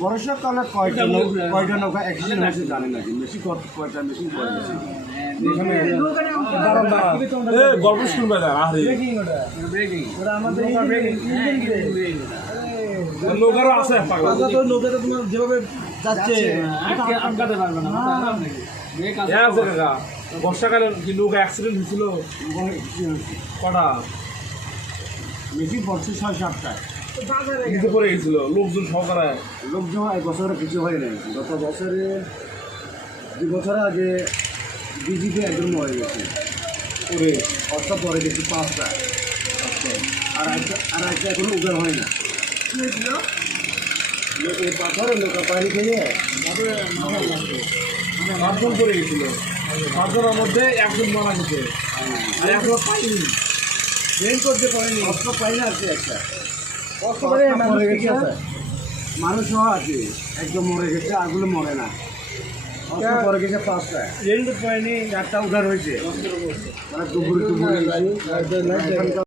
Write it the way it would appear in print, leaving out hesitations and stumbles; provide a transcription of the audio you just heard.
বর্ষাকালে কয়টা নৌকা অ্যাক্সিডেন্ট হয়েছে জানেন নাকি? মেশিন কয়টা মেশিন পড়ে গেছে গল্প শুনবে না নৌকারও আছে নৌকাটা তোমার যেভাবে যাচ্ছে আটকাতে পারবে না বর্ষাকালে কি নৌকা অ্যাক্সিডেন্ট হয়েছিল কটা মেশিন পড়ছে 6-7টায় নিচে পড়ে গেছিল লোকজন সহকারে লোকজন এই বছরে কিছু হয় নাই। গত বছরে 2 বছর আগে বিজিতে একজন মরে গেছে ওরে অর্থ পরে গেছে 5টায় আর একটা এখনো উদ্ধার হয় না। এই পাথরে নৌকা পানি খেয়ে 5জন পড়ে গেছিল 5জনের মধ্যে একজন মারা গেছে আর এখনো পাইনি ট্রেন করতে পারেনি অর্থ পাই না আছে একটা মরে গেছে মানুষও আছে একদম মরে গেছে আরগুলো মরে না। পরে গেছে 5টায় ট্রেন তো পাইনি 4টা উদ্ধার হয়েছে মানে দুপুরে